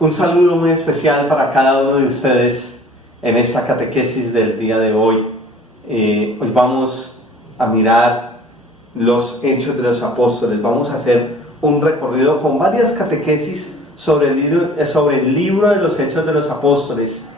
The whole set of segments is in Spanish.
Un saludo muy especial para cada uno de ustedes en esta catequesis del día de hoy. Hoy vamos a mirar los Hechos de los Apóstoles. Vamos a hacer un recorrido con varias catequesis sobre el libro de los Hechos de los Apóstoles,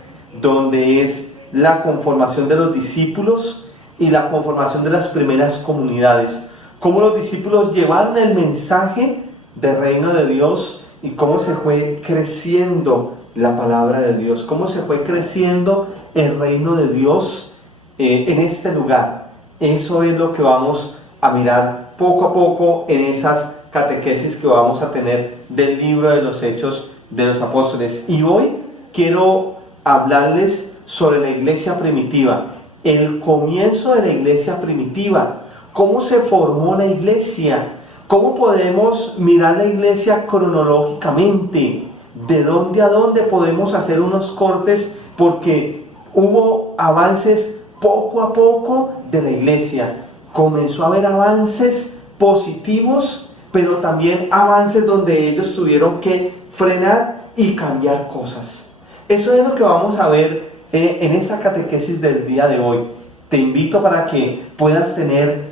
donde es la conformación de los discípulos y la conformación de las primeras comunidades. Cómo los discípulos llevaron el mensaje del reino de Dios y cómo se fue creciendo la palabra de Dios, cómo se fue creciendo el reino de Dios en este lugar. Eso es lo que vamos a mirar poco a poco en esas catequesis que vamos a tener del libro de los Hechos de los Apóstoles. Y hoy quiero hablarles sobre la iglesia primitiva, el comienzo de la iglesia primitiva, cómo se formó la iglesia. ¿Cómo podemos mirar la iglesia cronológicamente? ¿De dónde a dónde podemos hacer unos cortes? Porque hubo avances poco a poco de la iglesia. Comenzó a haber avances positivos, pero también avances donde ellos tuvieron que frenar y cambiar cosas. Eso es lo que vamos a ver en esta catequesis del día de hoy. Te invito para que puedas tener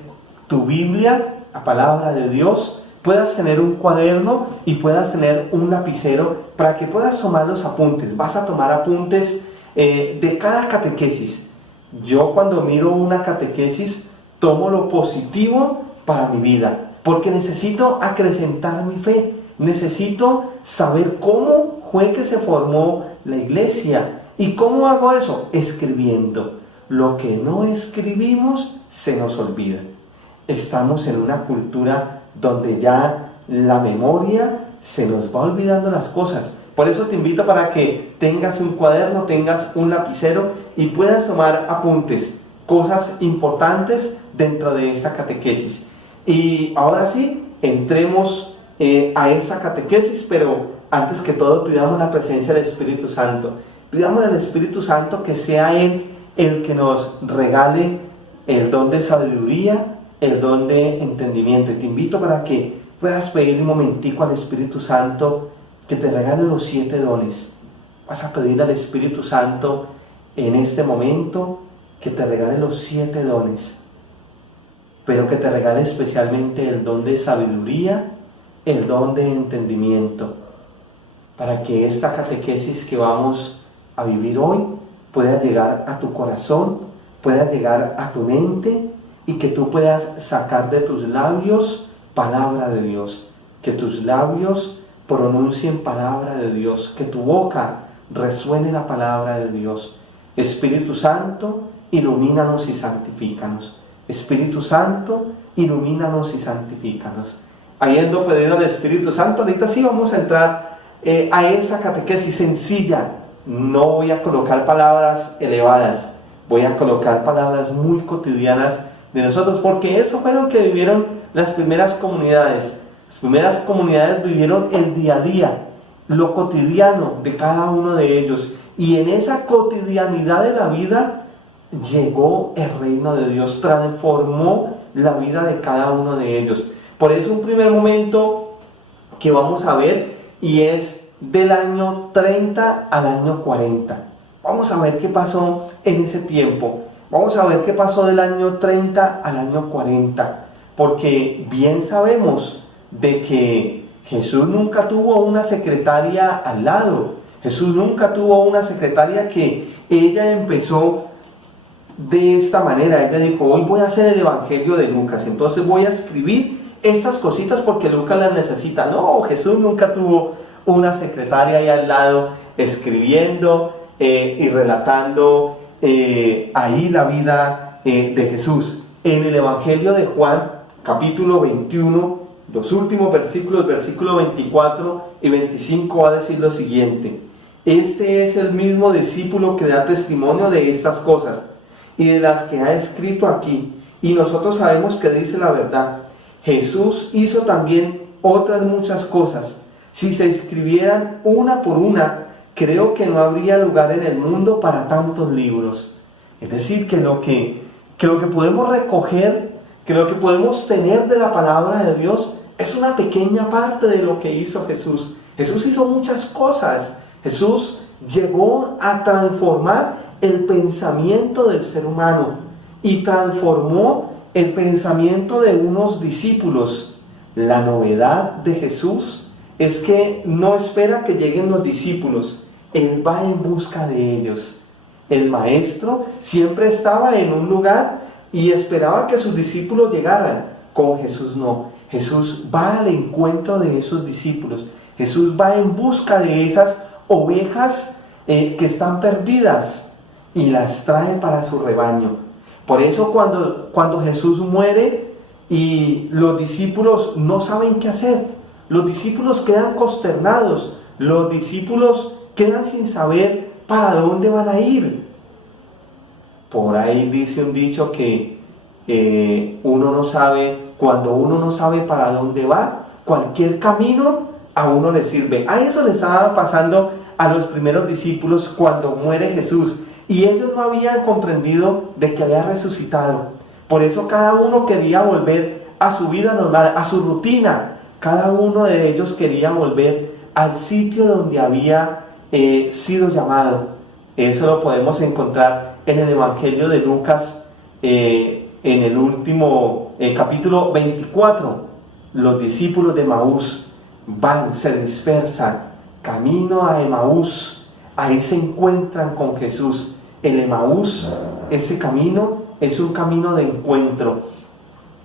tu Biblia, la palabra de Dios, puedas tener un cuaderno y puedas tener un lapicero para que puedas tomar los apuntes. Vas a tomar apuntes de cada catequesis. Yo cuando miro una catequesis tomo lo positivo para mi vida, porque necesito acrecentar mi fe, necesito saber cómo fue que se formó la iglesia. ¿Y cómo hago eso? Escribiendo. Lo que no escribimos se nos olvida. Estamos en una cultura donde ya la memoria se nos va olvidando las cosas. Por eso te invito para que tengas un cuaderno, tengas un lapicero y puedas tomar apuntes, cosas importantes dentro de esta catequesis. Y ahora sí, entremos a esta catequesis, pero antes que todo pidamos la presencia del Espíritu Santo. Pidamos al Espíritu Santo que sea Él el que nos regale el don de sabiduría, el don de entendimiento. Y te invito para que puedas pedir un momentico al Espíritu Santo que te regale los 7 dones. Vas a pedir al Espíritu Santo en este momento que te regale los 7 dones, pero que te regale especialmente el don de sabiduría, el don de entendimiento, para que esta catequesis que vamos a vivir hoy pueda llegar a tu corazón, pueda llegar a tu mente, y que tú puedas sacar de tus labios palabra de Dios, que tus labios pronuncien palabra de Dios, que tu boca resuene la palabra de Dios. Espíritu Santo, ilumínanos y santifícanos. Espíritu Santo, ilumínanos y santifícanos. Habiendo pedido al Espíritu Santo, ahorita sí vamos a entrar a esta catequesis sencilla. No voy a colocar palabras elevadas, voy a colocar palabras muy cotidianas de nosotros, porque eso fue lo que vivieron las primeras comunidades. Las primeras comunidades vivieron el día a día, lo cotidiano de cada uno de ellos, y en esa cotidianidad de la vida llegó el reino de Dios, transformó la vida de cada uno de ellos. Por eso un primer momento que vamos a ver, y es del año 30 al año 40. Vamos a ver qué pasó en ese tiempo. Vamos a ver qué pasó del año 30 al año 40, porque bien sabemos de que Jesús nunca tuvo una secretaria al lado. Jesús nunca tuvo una secretaria que ella empezó de esta manera. Ella dijo, hoy voy a hacer el Evangelio de Lucas, entonces voy a escribir estas cositas porque Lucas las necesita. No, Jesús nunca tuvo una secretaria ahí al lado escribiendo y relatando ahí la vida de Jesús. En el Evangelio de Juan, capítulo 21, los últimos versículos, versículo 24 y 25, va a decir lo siguiente: este es el mismo discípulo que da testimonio de estas cosas y de las que ha escrito aquí, y nosotros sabemos que dice la verdad. Jesús hizo también otras muchas cosas. Si se escribieran una por una, creo que no habría lugar en el mundo para tantos libros. Es decir, que lo que podemos recoger, que lo que podemos tener de la palabra de Dios es una pequeña parte de lo que hizo Jesús. Jesús hizo muchas cosas. Jesús llegó a transformar el pensamiento del ser humano y transformó el pensamiento de unos discípulos. La novedad de Jesús es que no espera que lleguen los discípulos, Él va en busca de ellos. El maestro siempre estaba en un lugar y esperaba que sus discípulos llegaran. Con Jesús no. Jesús va al encuentro de esos discípulos. Jesús va en busca de esas ovejas que están perdidas y las trae para su rebaño. Por eso cuando Jesús muere y los discípulos no saben qué hacer, los discípulos quedan consternados, los discípulos quedan sin saber para dónde van a ir. Por ahí dice un dicho que cuando uno no sabe para dónde va, cualquier camino a uno le sirve. A eso le estaba pasando a los primeros discípulos cuando muere Jesús. Y ellos no habían comprendido de que había resucitado. Por eso cada uno quería volver a su vida normal, a su rutina. Cada uno de ellos quería volver al sitio donde había sido llamado. Eso lo podemos encontrar en el Evangelio de Lucas, en el último capítulo 24. Los discípulos de Emaús se dispersan, camino a Emaús. Ahí se encuentran con Jesús. El Emaús, ese camino, es un camino de encuentro.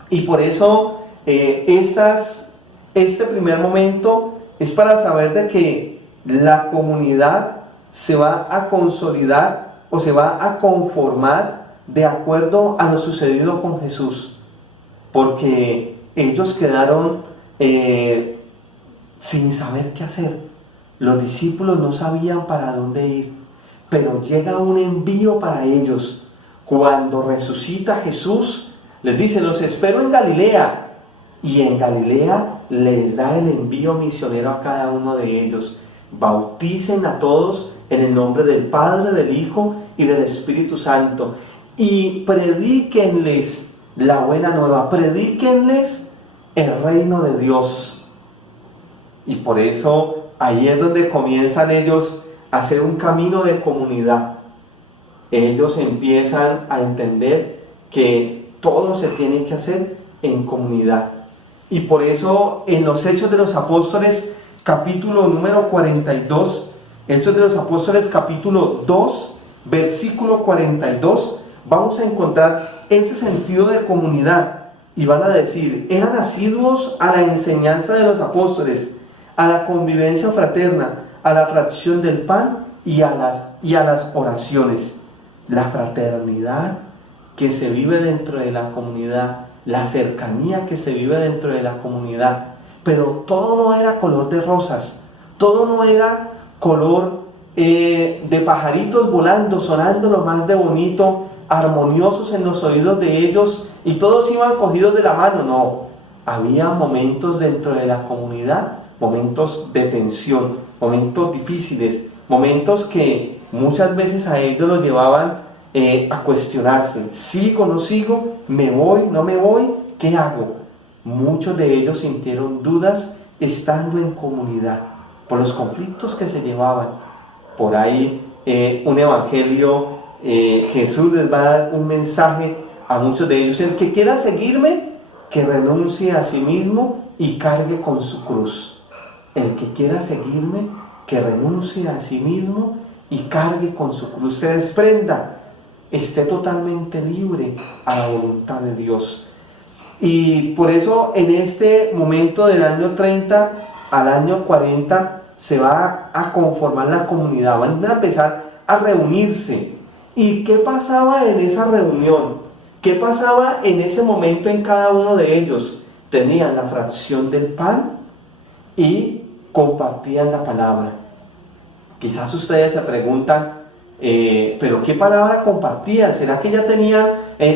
Y por eso este primer momento es para saber de que la comunidad se va a consolidar o se va a conformar de acuerdo a lo sucedido con Jesús. Porque ellos quedaron sin saber qué hacer. Los discípulos no sabían para dónde ir. Pero llega un envío para ellos. Cuando resucita Jesús, les dice: los espero en Galilea. Y en Galilea les da el envío misionero a cada uno de ellos. Bauticen a todos en el nombre del Padre, del Hijo y del Espíritu Santo. Y predíquenles la buena nueva. Predíquenles el reino de Dios. Y por eso ahí es donde comienzan ellos hacer un camino de comunidad. Ellos empiezan a entender que todo se tiene que hacer en comunidad. Y por eso en los Hechos de los Apóstoles, capítulo número 42, Hechos de los Apóstoles, capítulo 2, versículo 42, vamos a encontrar ese sentido de comunidad. Y van a decir: eran asiduos a la enseñanza de los apóstoles, a la convivencia fraterna, a la fracción del pan y a las oraciones. La fraternidad que se vive dentro de la comunidad, la cercanía que se vive dentro de la comunidad. Pero todo no era color de rosas, todo no era color de pajaritos volando, sonando lo más de bonito, armoniosos en los oídos de ellos, y todos iban cogidos de la mano. No, había momentos dentro de la comunidad, momentos de tensión, momentos difíciles, momentos que muchas veces a ellos los llevaban a cuestionarse: ¿sigo, no sigo? ¿Me voy, no me voy? ¿Qué hago? Muchos de ellos sintieron dudas estando en comunidad por los conflictos que se llevaban. Por ahí un evangelio, Jesús les va a dar un mensaje a muchos de ellos: el que quiera seguirme, que renuncie a sí mismo y cargue con su cruz. El que quiera seguirme, que renuncie a sí mismo y cargue con su cruz, se desprenda, esté totalmente libre a la voluntad de Dios. Y por eso en este momento del año 30 al año 40 se va a conformar la comunidad, van a empezar a reunirse. ¿Y qué pasaba en esa reunión? ¿Qué pasaba en ese momento en cada uno de ellos? Tenían la fracción del pan y compartían la palabra. Quizás ustedes se preguntan: ¿pero qué palabra compartían? ¿Será que ya tenían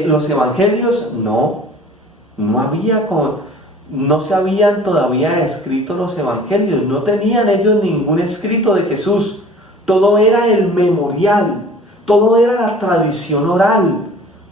los evangelios? No se habían todavía escrito los evangelios, no tenían ellos ningún escrito de Jesús. Todo era el memorial, todo era la tradición oral,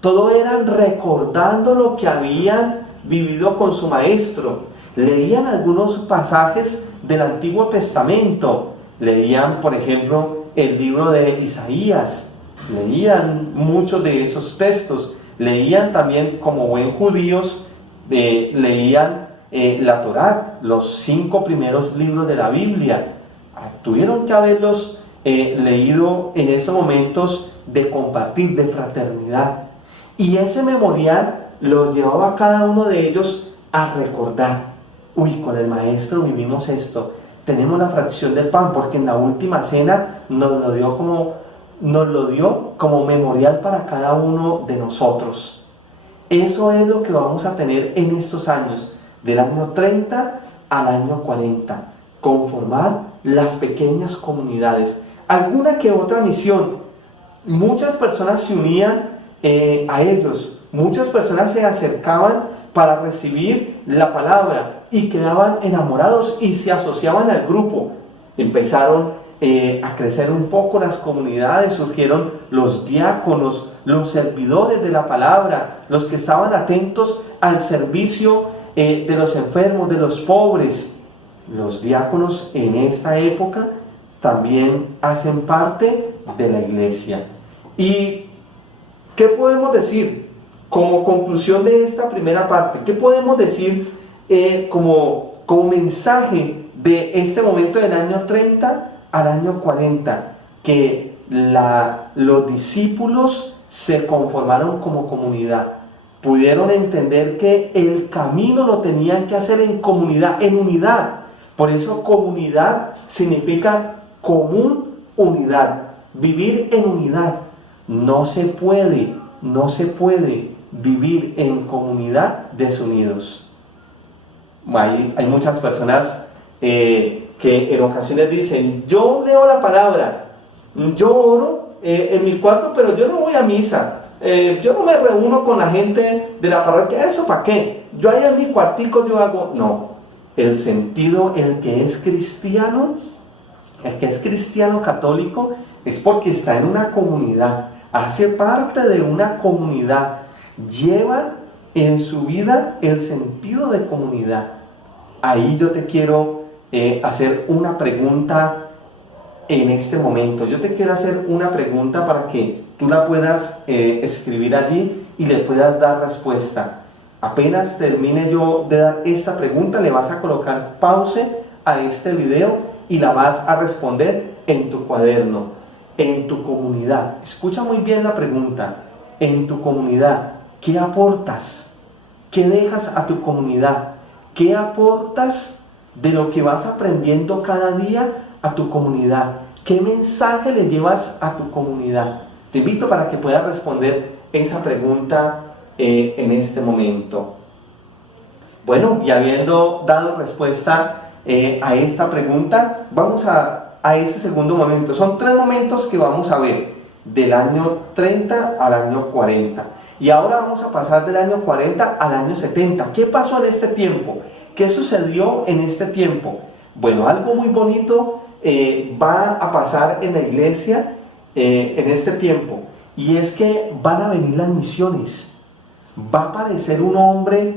todo era recordando lo que habían vivido con su maestro. Leían algunos pasajes del Antiguo Testamento, Leían, por ejemplo, el libro de Isaías, leían muchos de esos textos, leían también como buen judíos, leían la Torá, los 5 primeros libros de la Biblia. Tuvieron que haberlos leído en estos momentos de compartir, de fraternidad. Y ese memorial los llevaba a cada uno de ellos a recordar: uy, con el maestro vivimos esto, tenemos la fracción del pan, porque en la última cena nos lo dio como memorial para cada uno de nosotros. Eso es lo que vamos a tener en estos años, del año 30 al año 40, conformar las pequeñas comunidades. Alguna que otra misión, muchas personas se unían a ellos, muchas personas se acercaban para recibir la palabra y quedaban enamorados y se asociaban al grupo. Empezaron a crecer un poco las comunidades, surgieron los diáconos, los servidores de la palabra, los que estaban atentos al servicio de los enfermos, de los pobres. Los diáconos en esta época también hacen parte de la iglesia. ¿Y qué podemos decir como conclusión de esta primera parte? ¿Qué podemos decir como mensaje de este momento del año 30 al año 40? Que los discípulos se conformaron como comunidad. Pudieron entender que el camino lo tenían que hacer en comunidad, en unidad. Por eso comunidad significa común unidad, vivir en unidad. No se puede vivir en comunidad desunidos. Hay muchas personas que en ocasiones dicen: yo leo la palabra, yo oro en mi cuarto, pero yo no voy a misa, yo no me reúno con la gente de la parroquia. ¿Eso para qué? Yo ahí en mi cuartico yo hago. No, el sentido, el que es cristiano católico, es porque está en una comunidad, hace parte de una comunidad, lleva en su vida el sentido de comunidad. Ahí yo te quiero hacer una pregunta en este momento. Yo te quiero hacer una pregunta para que tú la puedas escribir allí y le puedas dar respuesta. Apenas termine yo de dar esta pregunta, le vas a colocar pause a este video y la vas a responder en tu cuaderno, en tu comunidad. Escucha muy bien la pregunta. En tu comunidad, ¿qué aportas? ¿Qué dejas a tu comunidad? ¿Qué aportas de lo que vas aprendiendo cada día a tu comunidad? ¿Qué mensaje le llevas a tu comunidad? Te invito para que puedas responder esa pregunta en este momento. Bueno, y habiendo dado respuesta a esta pregunta, vamos a ese segundo momento. Son 3 momentos que vamos a ver, del año 30 al año 40. Y ahora vamos a pasar del año 40 al año 70. ¿Qué pasó en este tiempo? ¿Qué sucedió en este tiempo? Bueno, algo muy bonito va a pasar en la iglesia en este tiempo. Y es que van a venir las misiones. Va a aparecer un hombre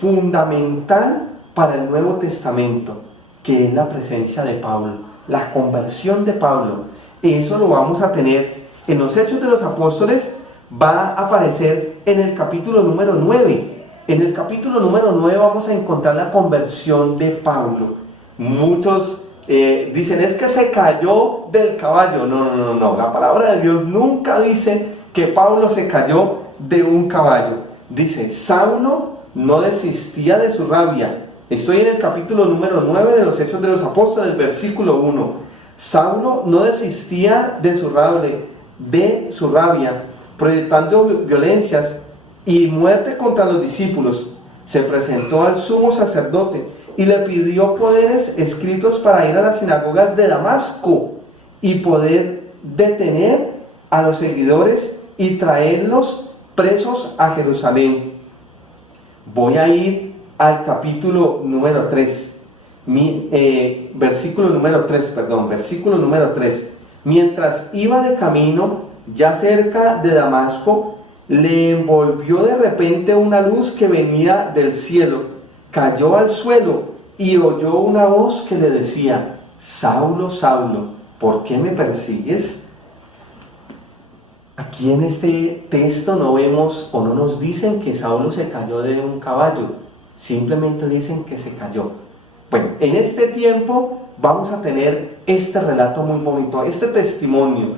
fundamental para el Nuevo Testamento, que es la presencia de Pablo, la conversión de Pablo. Eso lo vamos a tener en los Hechos de los Apóstoles. Va a aparecer en el capítulo número 9. En el capítulo número 9 vamos a encontrar la conversión de Pablo. Muchos dicen: es que se cayó del caballo. No. La palabra de Dios nunca dice que Pablo se cayó de un caballo. Dice: Saulo no desistía de su rabia. Estoy en el capítulo número 9 de los Hechos de los Apóstoles, versículo 1. Saulo no desistía de su rabia, proyectando violencias y muerte contra los discípulos. Se presentó al sumo sacerdote y le pidió poderes escritos para ir a las sinagogas de Damasco y poder detener a los seguidores y traerlos presos a Jerusalén. Voy a ir al capítulo número 3, versículo número 3. Mientras iba de camino, ya cerca de Damasco, le envolvió de repente una luz que venía del cielo. Cayó al suelo y oyó una voz que le decía: Saulo, Saulo, ¿por qué me persigues? Aquí en este texto no vemos o no nos dicen que Saulo se cayó de un caballo, simplemente dicen que se cayó. Bueno, en este tiempo vamos a tener este relato muy bonito, este testimonio.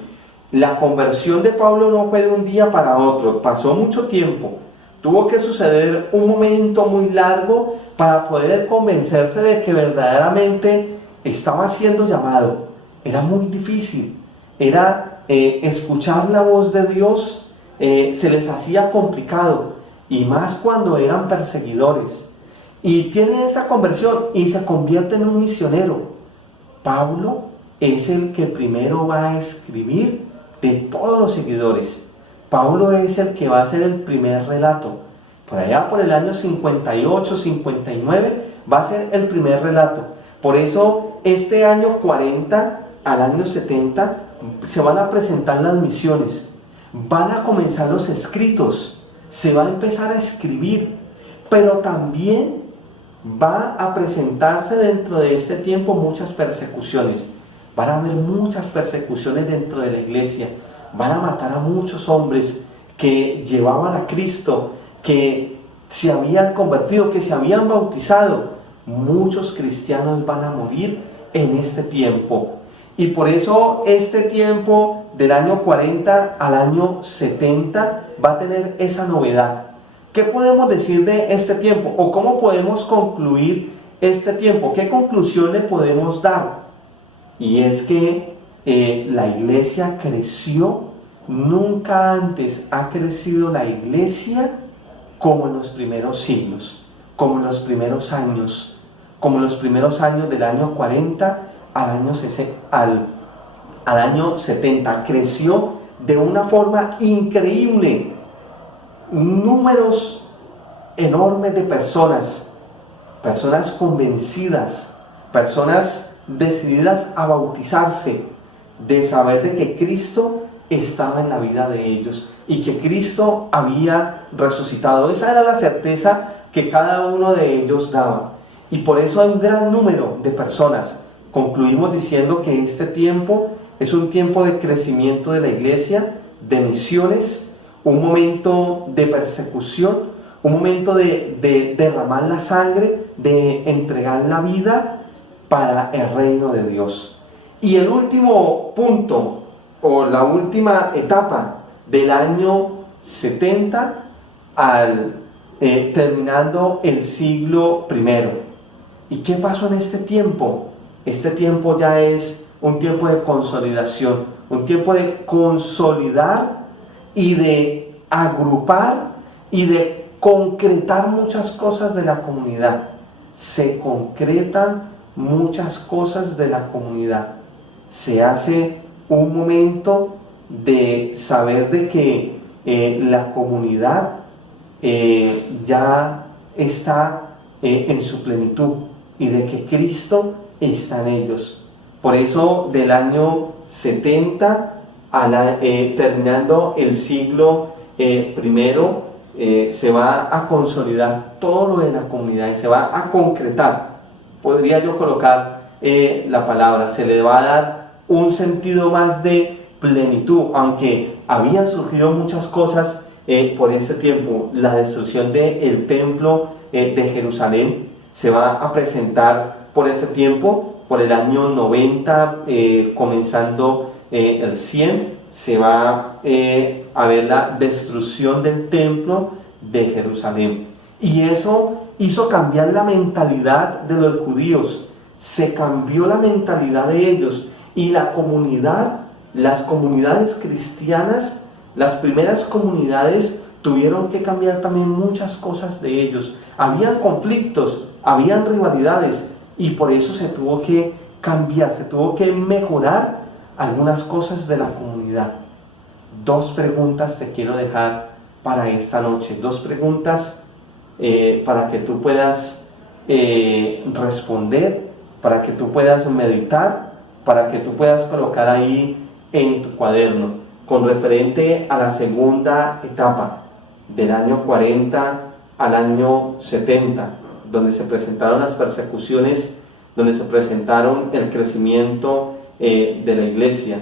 La conversión de Pablo no fue de un día para otro, pasó mucho tiempo. Tuvo que suceder un momento muy largo para poder convencerse de que verdaderamente estaba siendo llamado. Era muy difícil, era escuchar la voz de Dios, se les hacía complicado, y más cuando eran perseguidores. Y tienen esa conversión y se convierte en un misionero. Pablo es el que primero va a escribir de todos los seguidores. Pablo es el que va a hacer el primer relato. Por allá por el año 58, 59 va a ser el primer relato. Por eso este año 40 al año 70 se van a presentar las misiones. Van a comenzar los escritos. Se va a empezar a escribir. Pero también va a presentarse dentro de este tiempo muchas persecuciones. Van a haber muchas persecuciones dentro de la iglesia. Van a matar a muchos hombres que llevaban a Cristo, que se habían convertido, que se habían bautizado. Muchos cristianos van a morir en este tiempo. Y por eso este tiempo del año 40 al año 70 va a tener esa novedad. ¿Qué podemos decir de este tiempo? ¿O cómo podemos concluir este tiempo? ¿Qué conclusión le podemos dar? Y es que la iglesia creció. Nunca antes ha crecido la iglesia como en los primeros siglos, como en los primeros años, como en los primeros años del año 40 al año 70. Creció de una forma increíble. Números enormes de personas convencidas, personas decididas a bautizarse, de saber de que Cristo estaba en la vida de ellos y que Cristo había resucitado. Esa era la certeza que cada uno de ellos daba. Y por eso hay un gran número de personas. Concluimos diciendo que este tiempo es un tiempo de crecimiento de la iglesia, de misiones, un momento de persecución, un momento de derramar la sangre, de entregar la vida para el reino de Dios. Y el último punto, o la última etapa del año 70 terminando el siglo I. ¿Y qué pasó en este tiempo? Este tiempo ya es un tiempo de consolidación, un tiempo de consolidar y de agrupar y de concretar muchas cosas de la comunidad. Se concretan muchas cosas de la comunidad. Se hace un momento de saber de que la comunidad ya está en su plenitud y de que Cristo está en ellos. Por eso del año 70 terminando el siglo I, se va a consolidar todo lo de la comunidad y se va a concretar. Podría yo colocar la palabra, se le va a dar un sentido más de plenitud, aunque habían surgido muchas cosas por ese tiempo. La destrucción del templo de Jerusalén se va a presentar por ese tiempo, por el año 90, comenzando el 100, se va a ver la destrucción del templo de Jerusalén. Y eso hizo cambiar la mentalidad de los judíos, se cambió la mentalidad de ellos, y la comunidad, las comunidades cristianas, las primeras comunidades tuvieron que cambiar también muchas cosas de ellos. Habían conflictos, habían rivalidades, y por eso se tuvo que cambiar, se tuvo que mejorar algunas cosas de la comunidad. Dos preguntas te quiero dejar para esta noche, dos preguntas para que tú puedas responder, para que tú puedas meditar, para que tú puedas colocar ahí en tu cuaderno, con referente a la segunda etapa, del año 40 al año 70, donde se presentaron las persecuciones donde se presentaron el crecimiento de la iglesia.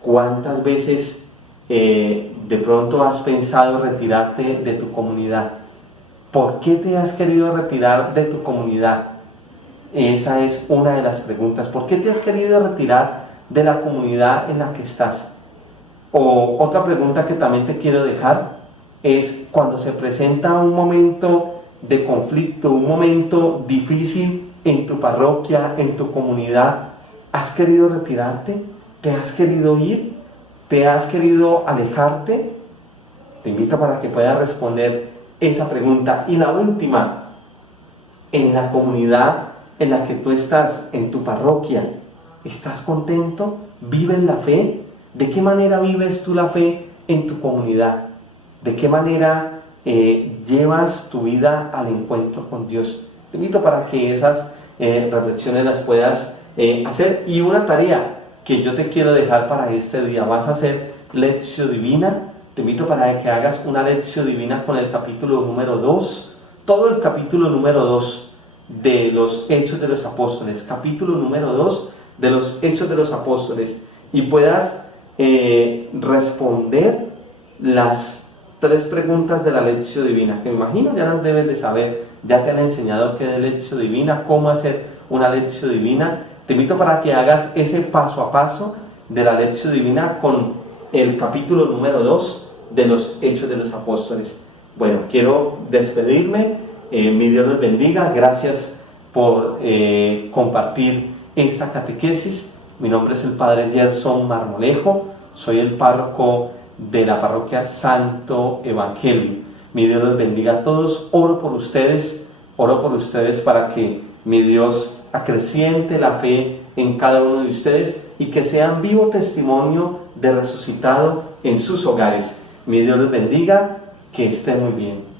¿Cuántas veces de pronto has pensado retirarte de tu comunidad? ¿Por qué te has querido retirar de tu comunidad? Esa es una de las preguntas. ¿Por qué te has querido retirar de la comunidad en la que estás? O otra pregunta que también te quiero dejar es, cuando se presenta un momento de conflicto, un momento difícil en tu parroquia, en tu comunidad, ¿has querido retirarte? ¿Te has querido ir? ¿Te has querido alejarte? Te invito para que puedas responder esa pregunta. Y la última, en la comunidad en la que tú estás, en tu parroquia, ¿estás contento? ¿Vives la fe? ¿De qué manera vives tú la fe en tu comunidad? ¿De qué manera llevas tu vida al encuentro con Dios? Te invito para que esas reflexiones las puedas hacer. Y una tarea que yo te quiero dejar para este día: vas a hacer lección divina. Te invito para que hagas una lección divina con el capítulo número 2, todo el capítulo número 2 de los Hechos de los Apóstoles, capítulo número 2 de los Hechos de los Apóstoles, y puedas responder las 3 preguntas de la lección divina, que me imagino ya las debes de saber, ya te han enseñado qué es lección divina, cómo hacer una lección divina. Te invito para que hagas ese paso a paso de la lección divina con el capítulo número 2 de los Hechos de los Apóstoles. Bueno, quiero despedirme. Mi Dios los bendiga. Gracias por compartir esta catequesis. Mi nombre es el Padre Gerson Marmolejo. Soy el párroco de la parroquia Santo Evangelio. Mi Dios los bendiga a todos. Oro por ustedes para que mi Dios acreciente la fe en cada uno de ustedes y que sean vivo testimonio de resucitado en sus hogares. Mi Dios los bendiga. Que estén muy bien.